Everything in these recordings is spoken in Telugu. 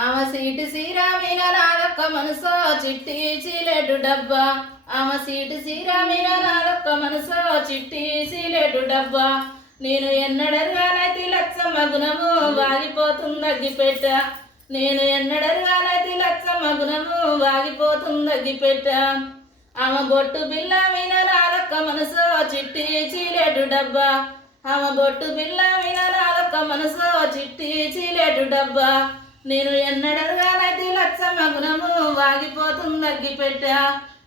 ఆమె సీటు సీరామీన నాదొక్క మనసో చిట్టి చీలేటు డబ్బా. ఆమె సీటు సీరామీన నాదొక్క మనసో చిట్టి చీలేటు డబ్బా. నేను ఎన్నడరుగానైతే లచ్చమ్మ గుణము వాగిపోతుంది అగ్గిపెట్ట. నేను ఎన్నడరుగానైతే లచ్చమ్మ గుణము వాగిపోతుంది అగ్గిపెట్ట. ఆమె బొట్టు బిల్ల మీద నాదొక్క మనసో చిట్టి చీలేటు డబ్బా. ఆమె బొట్టు బిల్ల మీద నాదొక్క మనసో చిట్టి చీలేటు డబ్బా. నేను ఎన్నడరుగానైతే లచ్చమ్మ గుణము వాగిపోతుంది అగ్గిపెట్ట.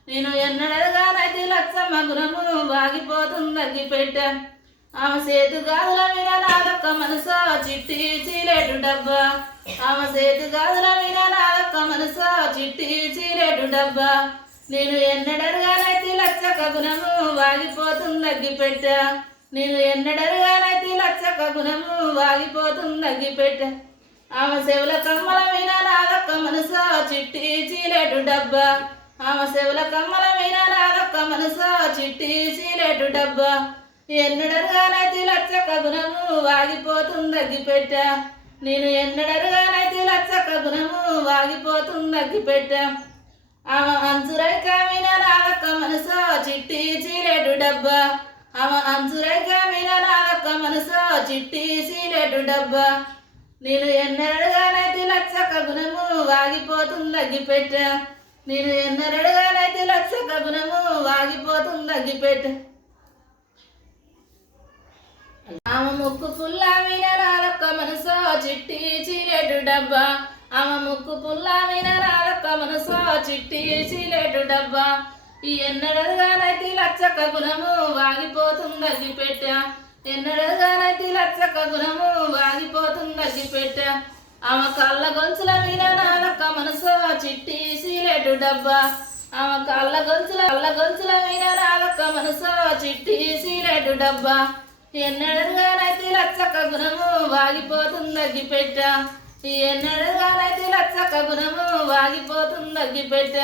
నేను ఎన్నడరుగానైతే లచ్చమ్మ గుణము వాగిపోతుంది అగ్గిపెట్ట. ఆమె సేతు గాజుల మీద నాదొక్క మనసో చిట్టి చీలేటు డబ్బా. ఆమె సేతు గాజుల మీద నాదొక్క మనసో చిట్టి చీలేటు డబ్బా. నేను ఎన్నడరుగానైతే లచ్చక గుణము వాగిపోతుంది అగ్గిపెట్ట. నేను ఎన్నడరుగానైతే లచ్చక గుణము వాగిపోతుంది అగ్గిపెట్ట. ఆమె చెవుల కమ్మల మీద నాదొక్క మనసో చిట్టి చీలేటు డబ్బా. ఆమె చెవుల కమ్మల మీద నాదొక్క మనసో చిట్టి చీలేటు డబ్బా. ఎన్నడరుగానైతే లచ్చక గుణము వాగిపోతుంది అగ్గిపెట్ట. నేను ఎన్నడరుగానైతే లచ్చక గుణము వాగిపోతుంది అగ్గిపెట్ట. ఆమె అంచురైక మీద నాదొక్క మనసో చిట్టి చీలేటు డబ్బా. ఆమె అంచురైక మీద నాదొక్క మనసో చిట్టి చీలేటు డబ్బా. నేను ఎన్నడరుగానైతే లచ్చక గుణము వాగిపోతుంది అగ్గిపెట్ట. నేను ఎన్నడరుగానైతే లచ్చక గుణము వాగిపోతుంది అగ్గిపెట్ట. ఆమె ముక్కు పుల్ల మీద నాదొక్క మనసో చిట్టి చీలేటు డబ్బా. ఆమె ముక్కు పుల్ల మీద నాదొక్క మనసో చిట్టి చీలేటు డబ్బా. ఈ ఎన్నడరుగానైతే లచ్చక గుణము వాగిపోతుంది అగ్గిపెట్ట. ఎన్నడరుగానైతే లచ్చక గుణము వాగిపోతుంది అగ్గిపెట్ట. ఆమె కళ్ళ గొంతుల మీద నాదొక్క మనసో చిట్టి చీలేటు డబ్బా. ఆమె కళ్ళ గొంతుల మీద నాదొక్క మనసో చిట్టి చీలేటు డబ్బా. ఎన్నడరుగానైతే లచ్చక గుణము వాగిపోతుంది అగ్గిపెట్ట. ఎన్నడరుగానైతే లచ్చక గుణము వాగిపోతుంది అగ్గిపెట్ట.